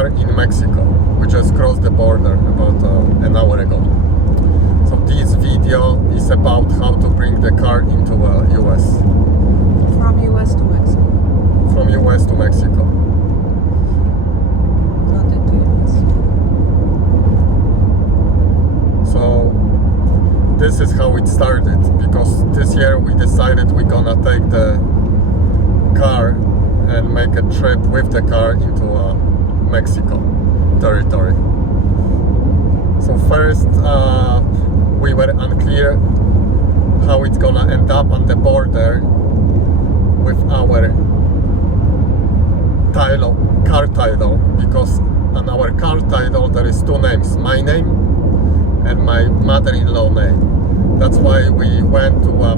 car in Mexico. We just crossed the border about an hour ago. So this video is about how to bring the car into US. From US to Mexico. From US to Mexico. Not into US. So this is how it started, because this year we decided we're gonna take the car and make a trip with the car into Mexico territory. So first we were unclear how it's gonna end up on the border with our title, car title, because on our car title there is two names, my name and my mother-in-law name. That's why we went to a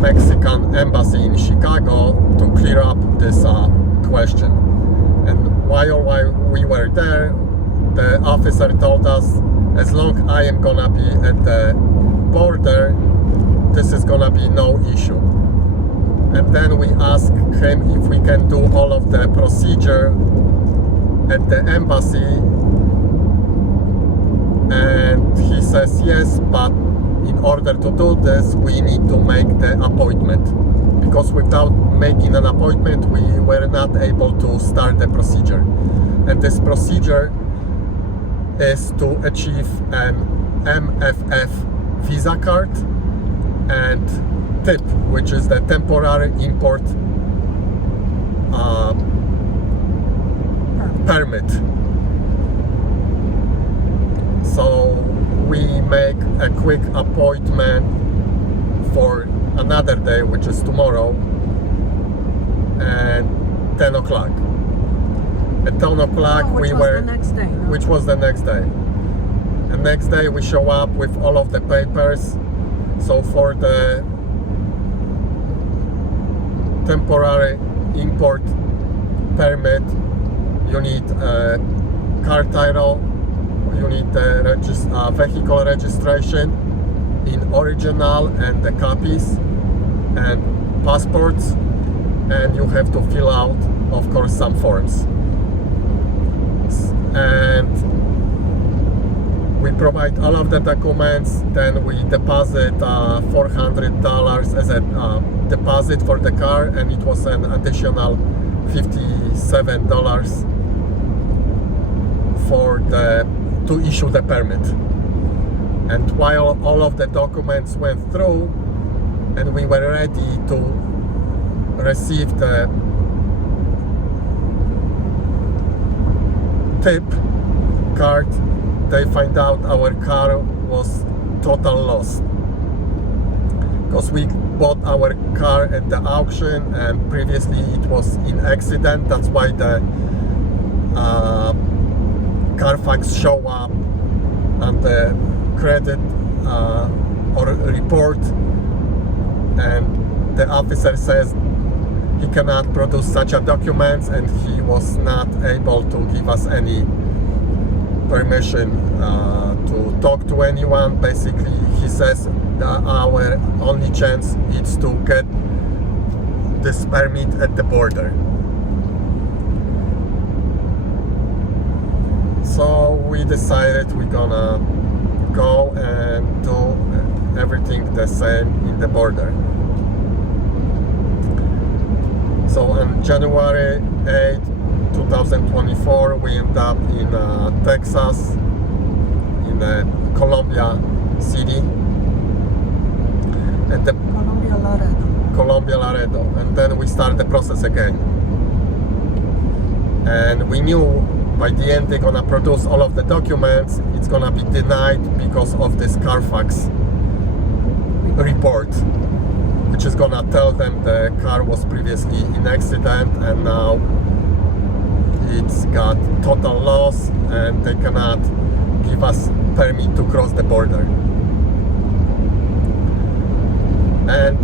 Mexican embassy in Chicago to clear up this question. And while we were there, the officer told us, as long I am gonna be at the border, this is gonna be no issue. And then we asked him if we can do all of the procedure at the embassy, and he says yes, but in order to do this we need to make the appointment, because without making an appointment we were not able to start the procedure. And this procedure is to achieve an MFF visa card and TIP, which is the temporary import permit. So we make a quick appointment for another day, which is tomorrow, and 10 o'clock. At 10 o'clock we were, the next day, no? which was the next day. And next day we show up with all of the papers. So for the temporary import permit, you need a car title, you need the vehicle registration in original and the copies, and passports, and you have to fill out, of course, some forms. And we provide all of the documents, then we deposit $400 as a deposit for the car, and it was an additional $57 for to issue the permit. And while all of the documents went through and we were ready to receive the tip card, they find out our car was total loss, because we bought our car at the auction and previously it was in accident. That's why the Carfax show up on the credit or report, and the officer says he cannot produce such a document, and he was not able to give us any permission to talk to anyone. Basically, he says that our only chance is to get this permit at the border. So we decided we're gonna go and do everything the same in the border. So on January 8, 2024, we end up in Texas, in Columbia City, and the Columbia Laredo, and then we start the process again. And we knew by the end they're gonna produce all of the documents. It's gonna be denied because of this Carfax report, which is gonna tell them the car was previously in accident and now it's got total loss and they cannot give us permit to cross the border. And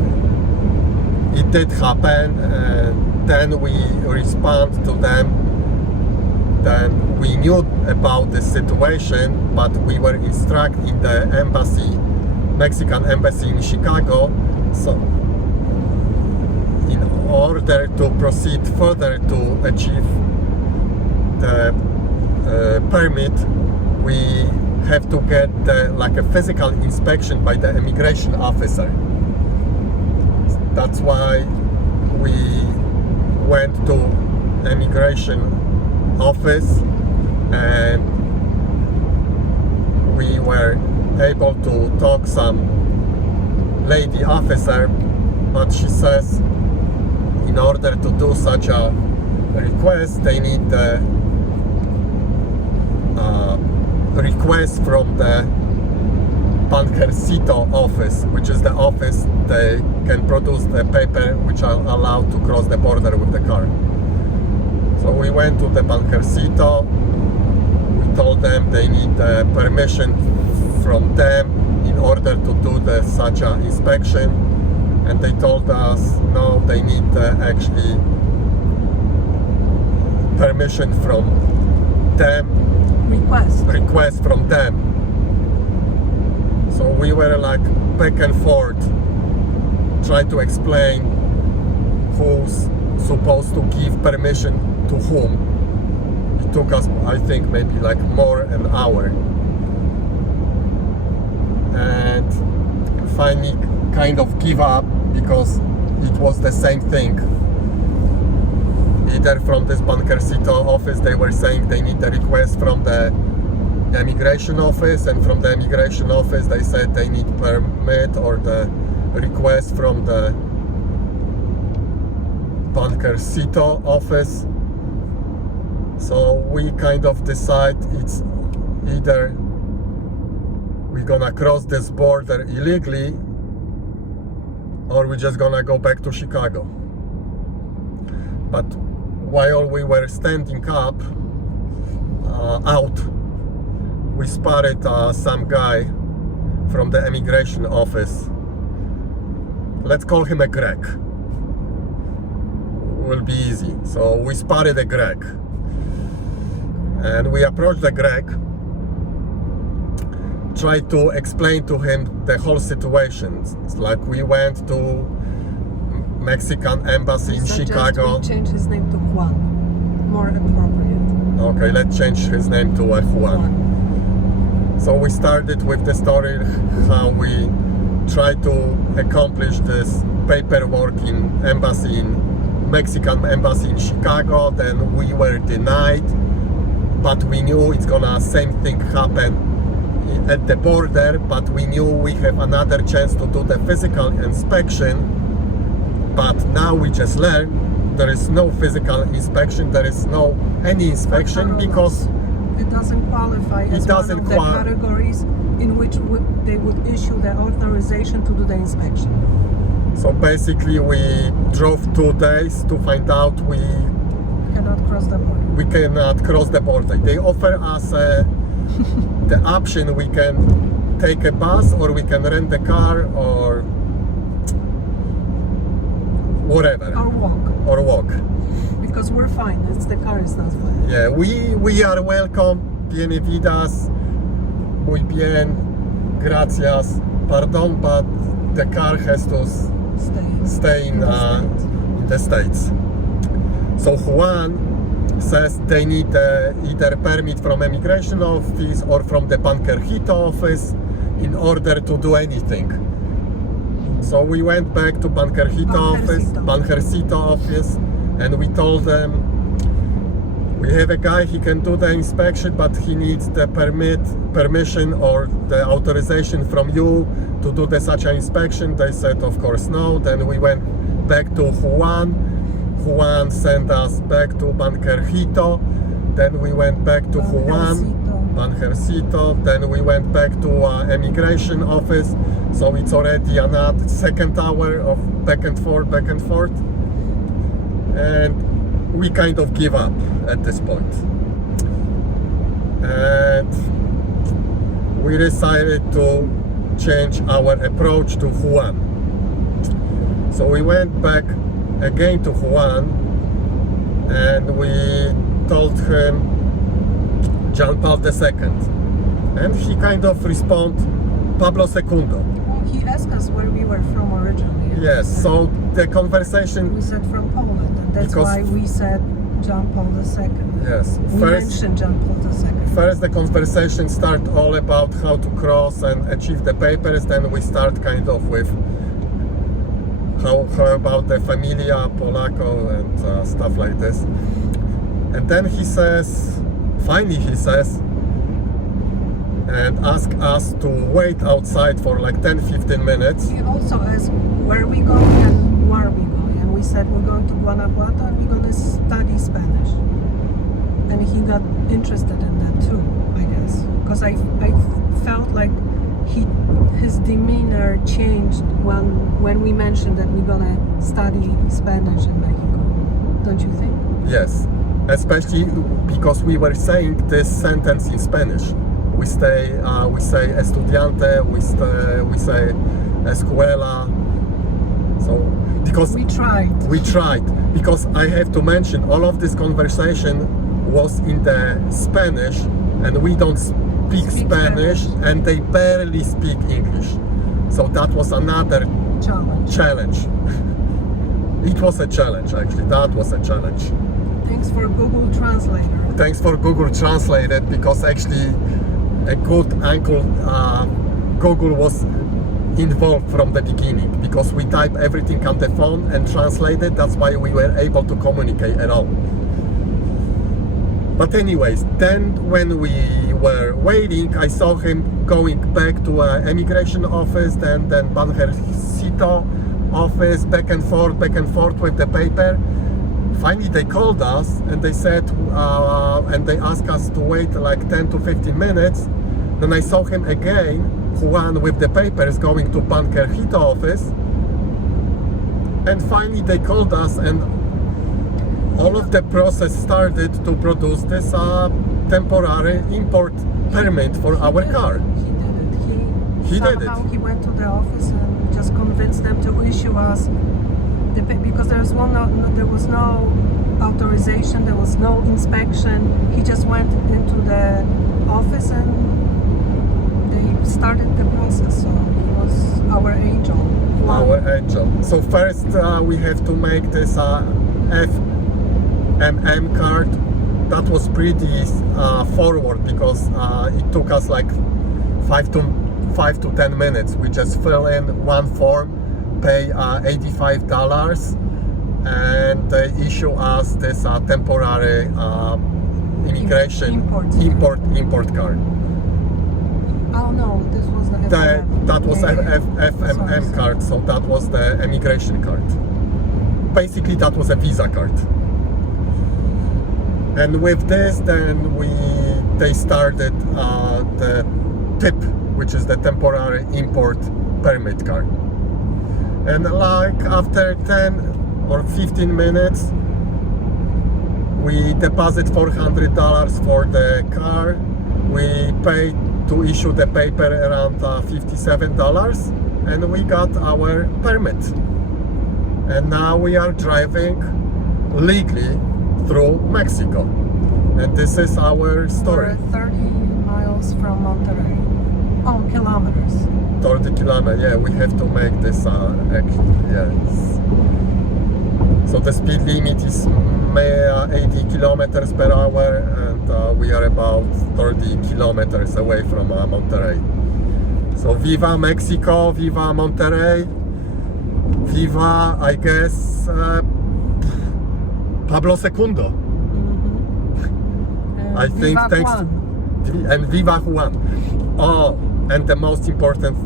it did happen, and then we respond to them. Then we knew about the situation, but we were instructed in the embassy, Mexican embassy in Chicago, so in order to proceed further to achieve the permit, we have to get like a physical inspection by the immigration officer. That's why we went to immigration office, and we were able to talk some lady officer, but she says in order to do such a request they need the request from the Panchercito office, which is the office they can produce the paper which are allowed to cross the border with the car. So we went to the Panchercito, we told them they need permission from them in order to do such an inspection, and they told us no, they need actually permission from them, request from them. So we were like back and forth, trying to explain who's supposed to give permission to whom. It took us, I think, maybe like more an hour, and finally kind of give up because it was the same thing. Either from this Panchercito office they were saying they need a request from the immigration office, and from the immigration office they said they need permit or the request from the Panchercito office. So we kind of decide it's either we're gonna cross this border illegally or we're just gonna go back to Chicago. But while we were standing up out, we spotted some guy from the immigration office. Let's call him a Greg. Will be easy. So we spotted a Greg, and we approached the Greg, tried to explain to him the whole situation. It's like we went to Mexican embassy in Chicago. We change his name to Juan, more appropriate. Okay, let's change his name to Juan. So we started with the story how we tried to accomplish this paperwork in embassy in Mexican embassy in Chicago. Then we were denied, but we knew it's gonna same thing happen at the border. But we knew we have another chance to do the physical inspection. But now we just learned there is no physical inspection, there is no any inspection because it doesn't qualify as one of the categories in which they would issue the authorization to do the inspection. So basically we drove 2 days to find out we cannot cross the border. We cannot cross the border. They offer us the option we can take a bus or we can rent a car or whatever. Or walk. Because we're fine. It's the car is not fine. Yeah, we are welcome. Bienvenidas. Muy bien. Gracias. Pardon, but the car has to stay in the States. So Juan says they need either permit from immigration office or from the Panchercito office in order to do anything. So we went back to Panchercito office, and we told them we have a guy, he can do the inspection, but he needs the permission or the authorization from you to do such an inspection. They said of course no. Then we went back to Juan. Juan sent us back to Panchercito. Then we went back to Panchercito. Then we went back to immigration office. So it's already another second hour of back and forth. And we kind of give up at this point. And we decided to change our approach to Juan. So we went back again to Juan and we told him John Paul II, and he kind of responded Pablo II. He asked us where we were from originally. Yes, so the conversation, we said from Poland, and that's why we said John Paul II. Yes. We mentioned John Paul II. First, the conversation start all about how to cross and achieve the papers. Then we start kind of with how about the Familia Polako and stuff like this. And then he says, finally he says, and ask us to wait outside for like 10-15 minutes. He also asked, where are we going and where are we going? And we said, we're going to Guanajuato and we're going to study Spanish. And he got interested in that too, I guess. Because I felt like his demeanor changed when we mentioned that we're going to study Spanish in Mexico. Don't you think? Yes, especially because we were saying this sentence in Spanish. We say estudiante, we say escuela. So because we tried, because I have to mention all of this conversation was in the Spanish, and we don't speak Spanish, and they barely speak English. So that was another challenge. It was a challenge, actually. That was a challenge. Thanks for Google Translator. Thanks for Google Translator, because actually a good uncle Google was involved from the beginning, because we type everything on the phone and translate it. That's why we were able to communicate at all. But anyways, then when we were waiting, I saw him going back to an immigration office, then Banjercito office, back and forth with the paper. Finally, they called us and they said, and they asked us to wait like 10 to 15 minutes. Then I saw him again, Juan, with the papers going to Banjercito office. And finally, they called us, and all of the process started to produce this temporary import permit for our car. He did it. He went to the office and just convinced them to issue us because there was no authorization, there was no inspection. He just went into the office and they started the process. So he was our angel. Our angel. So first we have to make this FMM card. That was pretty forward, because it took us like 5 to 10 minutes. We just fill in one form, pay $85, and they issue us this temporary immigration import card. Oh no, this was the that was FMM card, so that was the immigration card. Basically, that was a visa card. And with this, then they started the TIP, which is the temporary import permit card. And like after 10 or 15 minutes, we deposit $400 for the car. We paid to issue the paper around $57, and we got our permit. And now we are driving legally through Mexico, and this is our story. We're 30 miles from Monterrey. Oh, kilometers. 30 kilometers. Yeah, we have to make this. Yes. So the speed limit is 80 kilometers per hour, and we are about 30 kilometers away from Monterrey. So viva Mexico, viva Monterrey, viva, I guess, Pablo II. Mm-hmm. I think thanks to, and Viva Juan. Oh, and the most important,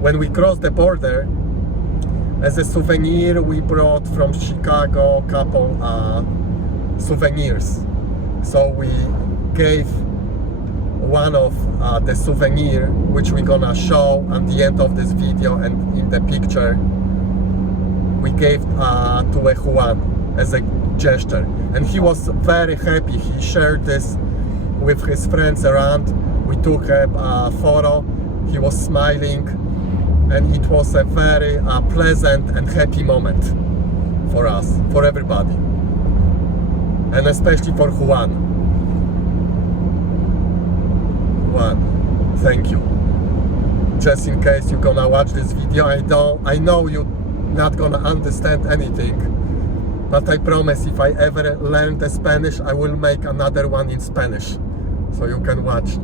when we crossed the border, as a souvenir, we brought from Chicago a couple souvenirs. So we gave one of the souvenir, which we're gonna show at the end of this video and in the picture. We gave to a Juan as a gesture, and he was very happy. He shared this with his friends around. We took a photo. He was smiling, and it was a very pleasant and happy moment for us, for everybody, and especially for Juan. Juan, thank you. Just in case you're gonna watch this video, I know you're not gonna understand anything, But I promise, if I ever learn the Spanish, I will make another one in Spanish, so you can watch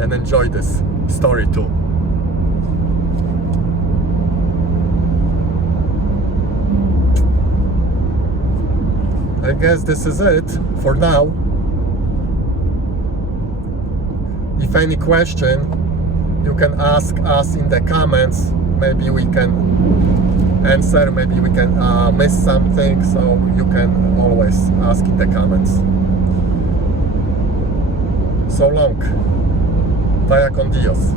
and enjoy this story too. I guess this is it for now. If any question, you can ask us in the comments. Maybe we can answer, maybe we can miss something, so you can always ask in the comments. So long. Vaya con Dios.